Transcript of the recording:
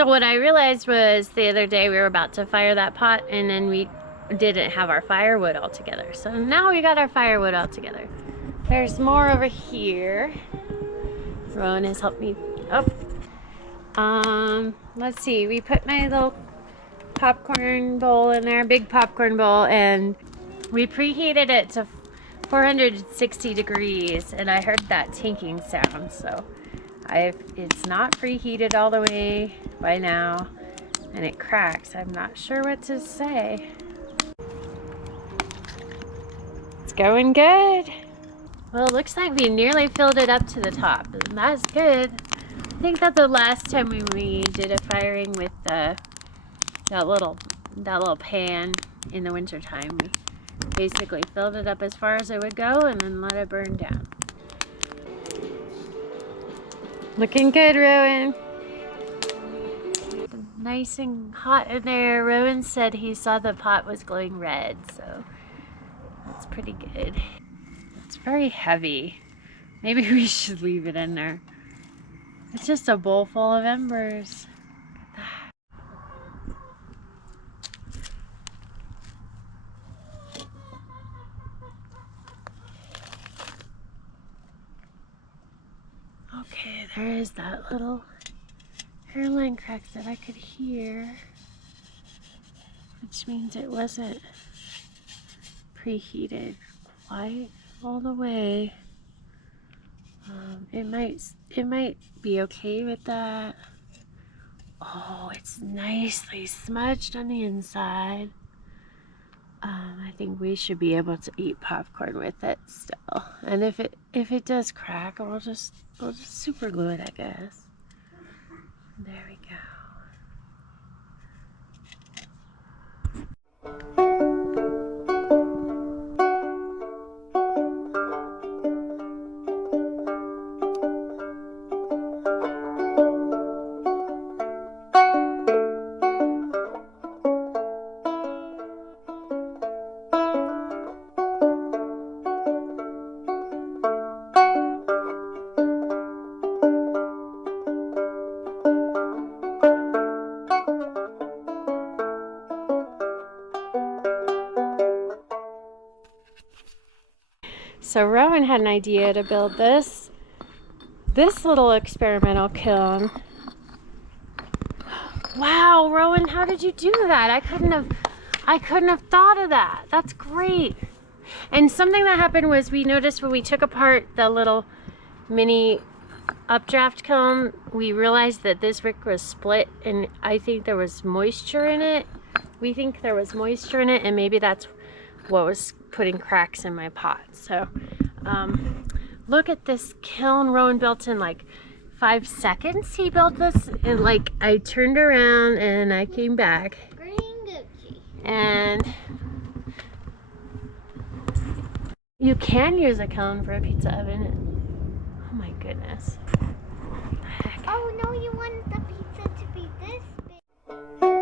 So what I realized was the other day we were about to fire that pot and then we didn't have our firewood all together. So now we got our firewood all together. There's more over here. Rowan has helped me up. Let's see, we put my little popcorn bowl in there, big popcorn bowl, and we preheated it to 460 degrees, and I heard that tinking sound, so it's not preheated all the way by now, and it cracks. I'm not sure what to say. It's going good. Well, it looks like we nearly filled it up to the top, and that's good. I think that the last time we did a firing with that little pan in the winter time, we basically filled it up as far as it would go and then let it burn down. Looking good, Rowan. Nice and hot in there. Rowan said he saw the pot was glowing red, so that's pretty good. It's very heavy. Maybe we should leave it in there. It's just a bowl full of embers. Look at that. Okay, there is that little hairline crack that I could hear, which means it wasn't preheated quite all the way. It might be okay with that. Oh, it's nicely smudged on the inside. I think we should be able to eat popcorn with it still. And if it does crack, we'll just super glue it, I guess. There we go. So Rowan had an idea to build this little experimental kiln. Wow, Rowan, how did you do that? I couldn't have thought of that. That's great. And something that happened was we noticed when we took apart the little mini updraft kiln, we realized that this brick was split, and I think there was moisture in it. We think there was moisture in it, and maybe that's what was putting cracks in my pot. So look at this kiln Rowan built in like 5 seconds. He built this, and like I turned around and I came back, and you can use a kiln for a pizza oven. Oh my goodness. Oh no, you want the pizza to be this big.